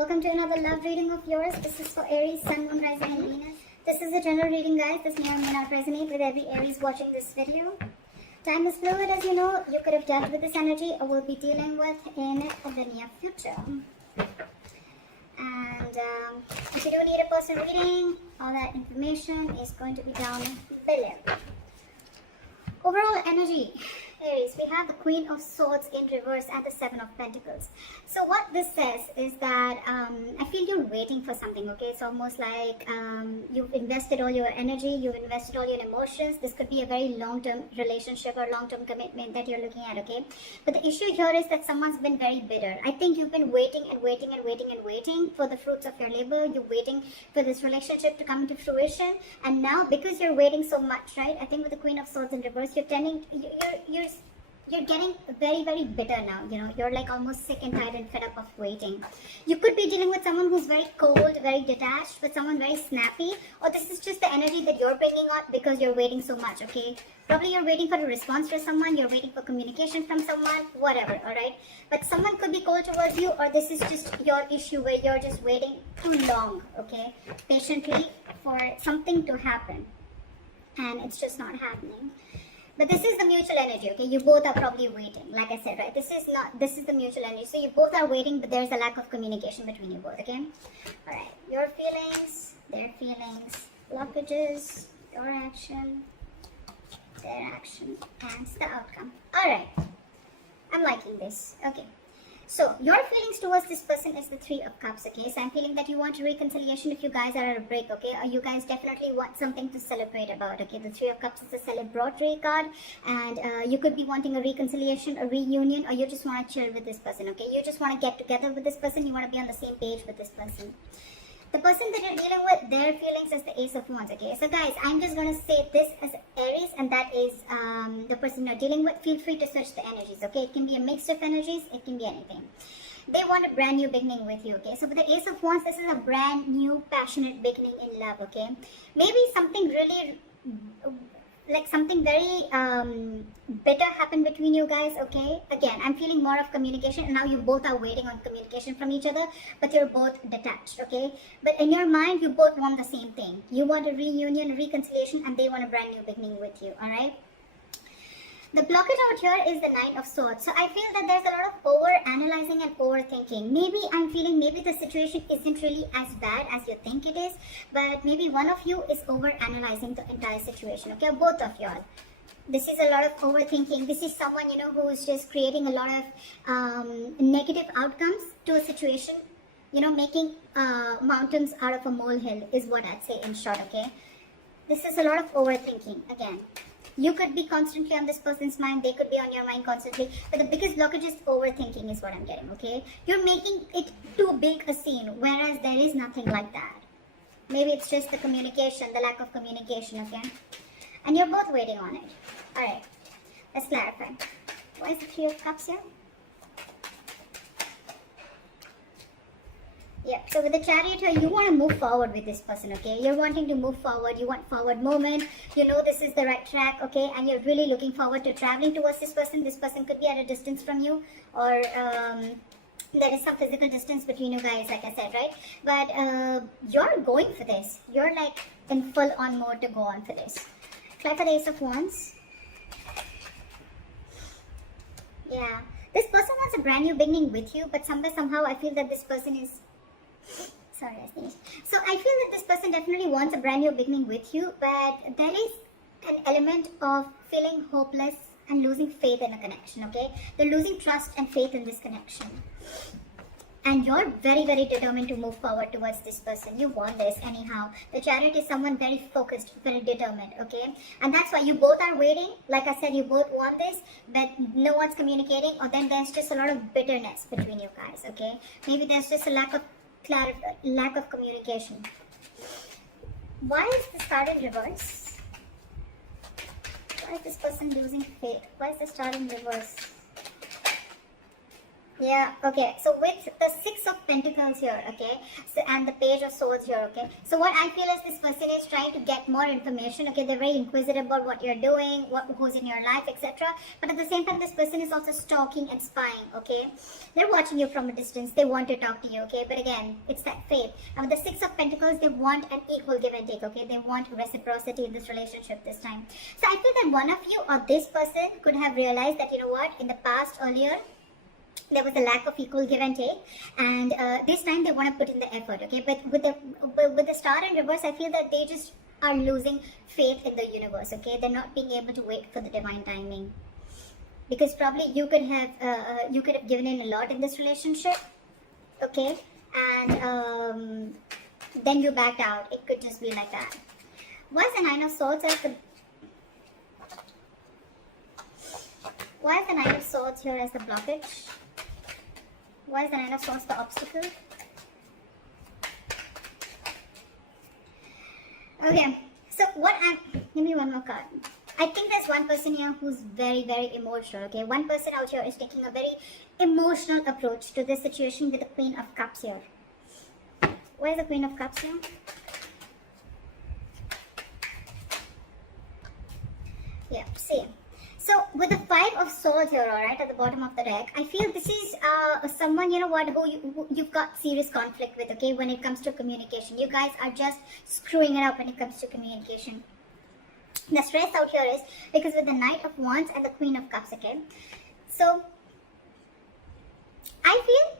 Welcome to another love reading of yours. This is for Aries, Sun, Moon, Rising and Venus. This is a general reading, guys. This may or may not resonate with every Aries watching this video. Time is fluid, as you know. You could have dealt with this energy or will be dealing with in the near future. And if you do need a personal reading, all that information is going to be down below. Overall energy, Aries, we have the Queen of Swords in reverse and the Seven of Pentacles. So what this says is that I feel you're waiting for something, okay? It's almost like you've invested all your energy, you've invested all your emotions. This could be a very long-term relationship or long-term commitment that you're looking at, okay? But the issue here is that someone's been very bitter. I think you've been waiting and waiting and waiting and waiting for the fruits of your labor. You're waiting for this relationship to come into fruition. And now, because you're waiting so much, right? I think with the Queen of Swords in reverse, you're getting very, very bitter now. You know, you're like almost sick and tired and fed up of waiting. You could be dealing with someone who's very cold, very detached, but someone very snappy, or this is just the energy that you're bringing out because you're waiting so much, okay? Probably you're waiting for a response from someone, you're waiting for communication from someone, whatever, all right? But someone could be cold towards you, or this is just your issue where you're just waiting too long, okay? Patiently for something to happen, and it's just not happening. But this is the mutual energy, okay? You both are probably waiting, like I said, right? This is the mutual energy. So you both are waiting, but there's a lack of communication between you both, okay? All right, your feelings, their feelings, blockages, your action, their action, and the outcome. All right, I'm liking this, okay? So your feelings towards this person is the Three of Cups, okay? So I'm feeling that you want a reconciliation if you guys are at a break, okay? Or you guys definitely want something to celebrate about, okay? The Three of Cups is a celebratory card, and you could be wanting a reconciliation, a reunion, or you just want to chill with this person, okay? You just want to get together with this person. You want to be on the same page with this person. The person that you're dealing with, their feelings is the Ace of Wands, okay? So guys, I'm just going to say this as Aries, and that is the person you're dealing with. Feel free to search the energies, okay? It can be a mix of energies. It can be anything. They want a brand new beginning with you, okay? So with the Ace of Wands, this is a brand new, passionate beginning in love, okay? Maybe something really, like something very better happened between you guys, okay? Again, I'm feeling more of communication, and now you both are waiting on communication from each other, but you're both detached, okay? But in your mind, you both want the same thing. You want a reunion, a reconciliation, and they want a brand new beginning with you, all right? The blockage out here is the Knight of Swords. So I feel that there's a lot of over-analyzing and overthinking. Maybe I'm feeling maybe the situation isn't really as bad as you think it is, but maybe one of you is over-analyzing the entire situation, okay? Both of y'all. This is a lot of overthinking. This is someone, you know, who's just creating a lot of negative outcomes to a situation. You know, making mountains out of a molehill is what I'd say in short, okay? This is a lot of overthinking, again. You could be constantly on this person's mind, they could be on your mind constantly, but the biggest blockage is overthinking is what I'm getting, okay? You're making it too big a scene, whereas there is nothing like that. Maybe it's just the communication, the lack of communication, okay? And you're both waiting on it. Alright, let's clarify. Why is the Three of Cups here? Yeah, so with the Chariot here, you want to move forward with this person, okay? You're wanting to move forward, you want forward movement, you know this is the right track, okay? And you're really looking forward to traveling towards this person. This person could be at a distance from you, or there is some physical distance between you guys, like I said, right? But you're going for this. You're like in full on mode to go on for this. Try for the Ace of Wands. Yeah, this person wants a brand new beginning with you, but somehow I feel that this person is... Sorry, I sneezed. So I feel that this person definitely wants a brand new beginning with you, but there is an element of feeling hopeless and losing faith in a connection, okay? They're losing trust and faith in this connection. And you're very, very determined to move forward towards this person. You want this anyhow. The Chariot is someone very focused, very determined, okay? And that's why you both are waiting. Like I said, you both want this, but no one's communicating, or then there's just a lot of bitterness between you guys, okay? Maybe there's just a lack of communication. Why is the Star in reverse? Why is this person losing faith? Why is the Star in reverse? Yeah, okay. So with the Six of Pentacles here, okay, so, and the Page of Swords here, okay. So what I feel is this person is trying to get more information, okay. They're very inquisitive about what you're doing, who's in your life, etc. But at the same time, this person is also stalking and spying, okay. They're watching you from a distance. They want to talk to you, okay. But again, it's that faith. And with the Six of Pentacles, they want an equal give and take, okay. They want reciprocity in this relationship this time. So I feel that one of you or this person could have realized that, you know what, in the past earlier, there was a lack of equal give and take, and this time they want to put in the effort, okay. But with the Star in reverse, I feel that they just are losing faith in the universe, okay. They're not being able to wait for the divine timing, because probably you could have given in a lot in this relationship, okay, and then you backed out. It could just be like that. Why is the Nine of Swords as the Nine of Swords here as the blockage? Why is the Nine of Swords the obstacle? Okay, so give me one more card. I think there's one person here who's very, very emotional, okay? One person out here is taking a very emotional approach to this situation with the Queen of Cups here. Why is the Queen of Cups here? Yeah, see. So with the Five of Swords here, alright, at the bottom of the deck, I feel this is someone, you know what, who you've got serious conflict with, okay, when it comes to communication. You guys are just screwing it up when it comes to communication. The stress out here is because with the Knight of Wands and the Queen of Cups, okay. So I feel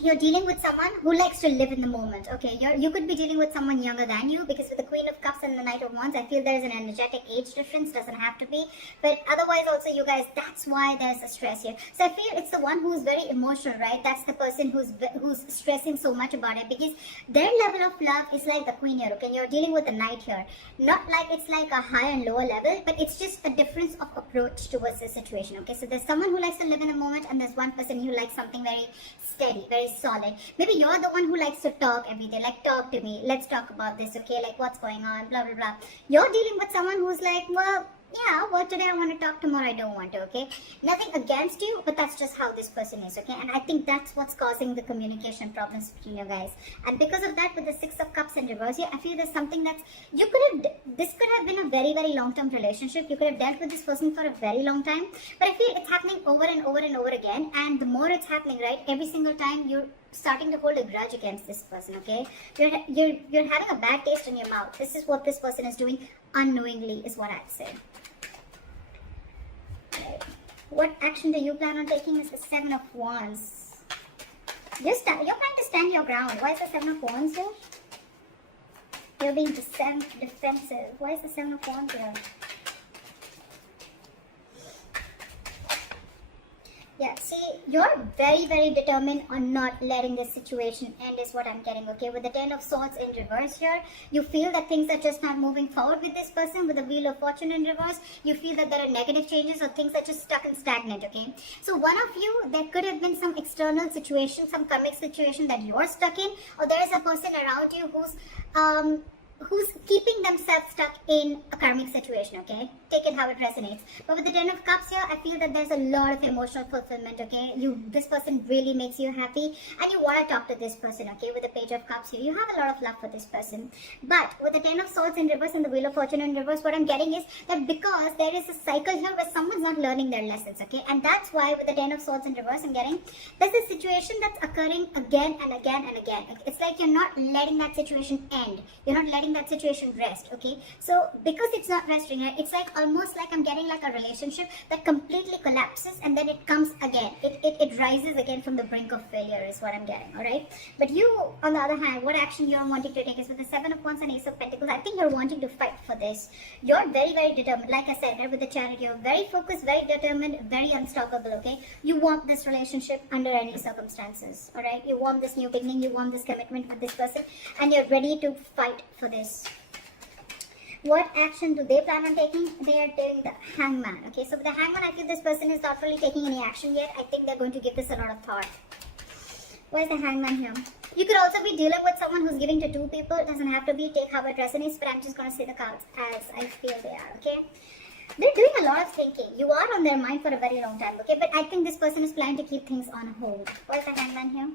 you're dealing with someone who likes to live in the moment, okay. You could be dealing with someone younger than you, because with the Queen of Cups and the Knight of Wands, I feel there is an energetic age difference. Doesn't have to be, but otherwise also, you guys, that's why there's a stress here. So I feel it's the one who's very emotional, right? That's the person who's stressing so much about it, because their level of love is like the Queen here, okay. You're dealing with the Knight here, not like it's like a high and lower level, but it's just a difference of approach towards the situation, okay. So there's someone who likes to live in the moment, and there's one person who likes something very steady, very solid. Maybe you're the one who likes to talk every day, like, talk to me, let's talk about this, okay, like, what's going on, blah blah blah. You're dealing with someone who's like, well, yeah, well, today I want to talk, tomorrow I don't want to, okay. Nothing against you, but that's just how this person is, okay. And I think that's what's causing the communication problems between you guys. And because of that, with the Six of Cups in reverse here, I feel there's something that's, this could have been a very, very long-term relationship. You could have dealt with this person for a very long time, but I feel it's happening over and over and over again. And the more it's happening, right, every single time you're starting to hold a grudge against this person, okay. You're having a bad taste in your mouth. This is what this person is doing unknowingly, is what I'd say. What action do you plan on taking is the Seven of Wands. You're trying to stand your ground. Why is the Seven of Wands here? You're being defensive. Why is the Seven of Wands here? Yeah, see, you're very, very determined on not letting this situation end, is what I'm getting, okay? With the Ten of Swords in reverse here, you feel that things are just not moving forward with this person. With the Wheel of Fortune in reverse, you feel that there are negative changes or things are just stuck and stagnant, okay? So one of you, there could have been some external situation, some karmic situation that you're stuck in, or there is a person around you who's keeping themselves stuck in a karmic situation, okay? Take it how it resonates. But with the Ten of Cups here, I feel that there's a lot of emotional fulfillment, okay? This person really makes you happy, and you want to talk to this person, okay? With the Page of Cups here, you have a lot of love for this person. But with the Ten of Swords in reverse and the Wheel of Fortune in reverse, what I'm getting is that because there is a cycle here where someone's not learning their lessons, okay? And that's why with the Ten of Swords in reverse, I'm getting there's a situation that's occurring again and again and again. It's like you're not letting that situation end. You're not letting that situation rest, okay? So because it's not resting, it's like almost like I'm getting like a relationship that completely collapses and then it comes again. It rises again from the brink of failure, is what I'm getting, all right? But you, on the other hand, what action you're wanting to take is with the Seven of Wands and Ace of Pentacles. I think you're wanting to fight for this. You're very, very determined. Like I said, right, with the Chariot, you're very focused, very determined, very unstoppable, okay? You want this relationship under any circumstances, all right? You want this new beginning, you want this commitment with this person, and you're ready to fight for this. What action do they plan on taking? They are doing the Hangman, okay? So with the Hangman, I feel this person is not really taking any action yet. I think they're going to give this a lot of thought. Where's the Hangman here? You could also be dealing with someone who's giving to two people. It doesn't have to be. Take how it resonates, but I'm just going to say the cards as I feel they are, okay? They're doing a lot of thinking. You are on their mind for a very long time, okay? But I think this person is planning to keep things on hold. What is the Hangman here?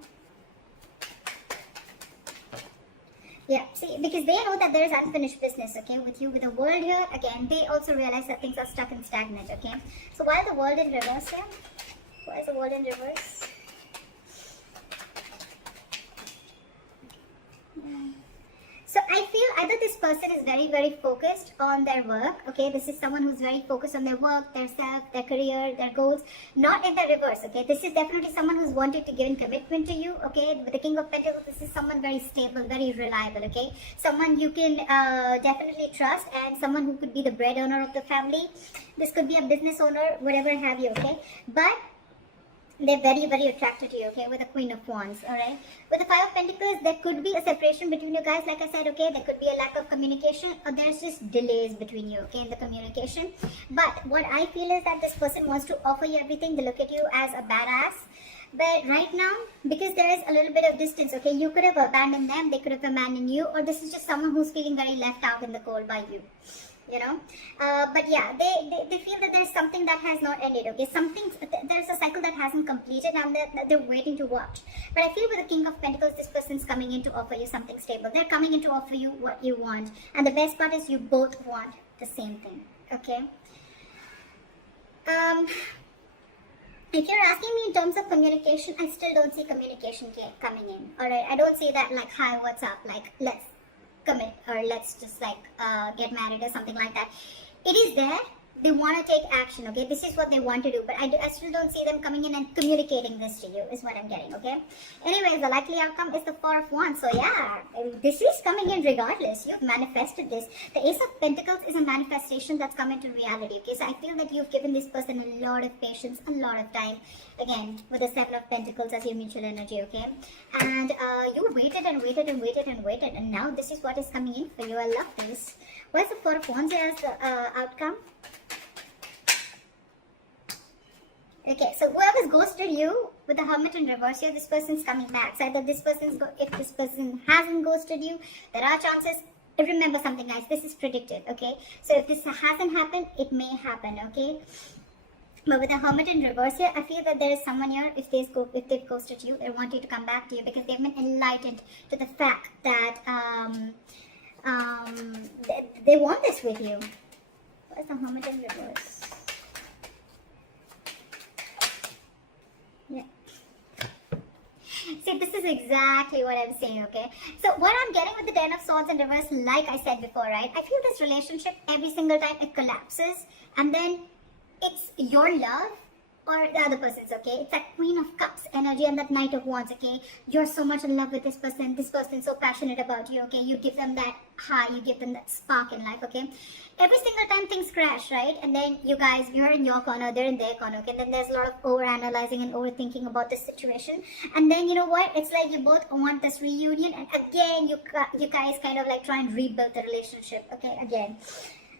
Yeah, see, because they know that there is unfinished business, okay, with you. With the world here, again, they also realize that things are stuck and stagnant, okay? So while the world in reverse here, why is the world in reverse? So I feel either this person is very, very focused on their work, okay? This is someone who's very focused on their work, their self, their career, their goals, not in the reverse, okay? This is definitely someone who's wanted to give in commitment to you, okay? With the King of Pentacles, this is someone very stable, very reliable, okay? Someone you can definitely trust, and someone who could be the bread owner of the family. This could be a business owner, whatever have you, okay? But they're very, very attracted to you, okay, with the Queen of Wands, alright? With the Five of Pentacles, there could be a separation between you guys, like I said, okay? There could be a lack of communication, or there's just delays between you, okay, in the communication. But what I feel is that this person wants to offer you everything. They look at you as a badass. But right now, because there is a little bit of distance, okay, you could have abandoned them, they could have abandoned you, or this is just someone who's feeling very left out in the cold by you. You know, but yeah, they feel that there's something that has not ended, okay? There's a cycle that hasn't completed, and they're waiting to watch. But I feel with the King of Pentacles, this person's coming in to offer you something stable. They're coming in to offer you what you want, and the best part is you both want the same thing, okay? If you're asking me in terms of communication, I still don't see communication coming in, alright? I don't see that like, hi, what's up, like, let's commit, or let's just like get married or something like that. It is there. They want to take action, okay? This is what they want to do, but I still don't see them coming in and communicating this to you, is what I'm getting, okay? Anyways, the likely outcome is the Four of Wands. So yeah, this is coming in regardless. You've manifested this. The Ace of Pentacles is a manifestation that's come into reality, okay? So I feel that you've given this person a lot of patience, a lot of time. Again, with the Seven of Pentacles as your mutual energy, okay? And you waited and waited and waited and waited, and now this is what is coming in for you. I love this. Where's the Four of Wands as the outcome? Okay, so whoever's ghosted you with the Hermit in reverse here, this person's coming back. So either this person's, if this person hasn't ghosted you, there are chances. Remember something, guys, this is predicted, okay? So if this hasn't happened, it may happen, okay? But with the Hermit in reverse here, I feel that there is someone here, if they've ghosted you, they want you to come back to you because they've been enlightened to the fact that they want this with you. What is the Hermit in reverse? Yeah. See, this is exactly what I'm saying, okay? So what I'm getting with the Ten of Swords in reverse, like I said before, right? I feel this relationship, every single time it collapses, and then it's your love or the other person's, okay? It's that Queen of Cups energy and that Knight of Wands, okay? You're so much in love with this person's so passionate about you, okay? You give them that high, you give them that spark in life, okay? Every single time things crash, right? And then you guys, you're in your corner, they're in their corner, okay? And then there's a lot of over-analyzing and overthinking about this situation. And then, you know what? It's like you both want this reunion, and again, you guys kind of like try and rebuild the relationship, okay? Again.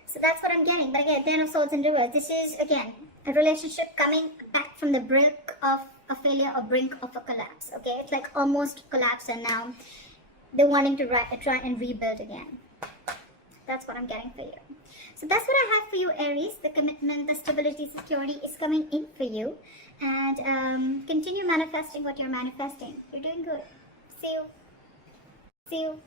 So that's what I'm getting. But again, Ten of Swords in reverse. This is, again, a relationship coming back from the brink of a failure or brink of a collapse, okay? It's like almost collapsed, and now they're wanting to try and rebuild again. That's what I'm getting for you. So that's what I have for you, Aries. The commitment, the stability, security is coming in for you. And continue manifesting what you're manifesting. You're doing good. See you. See you.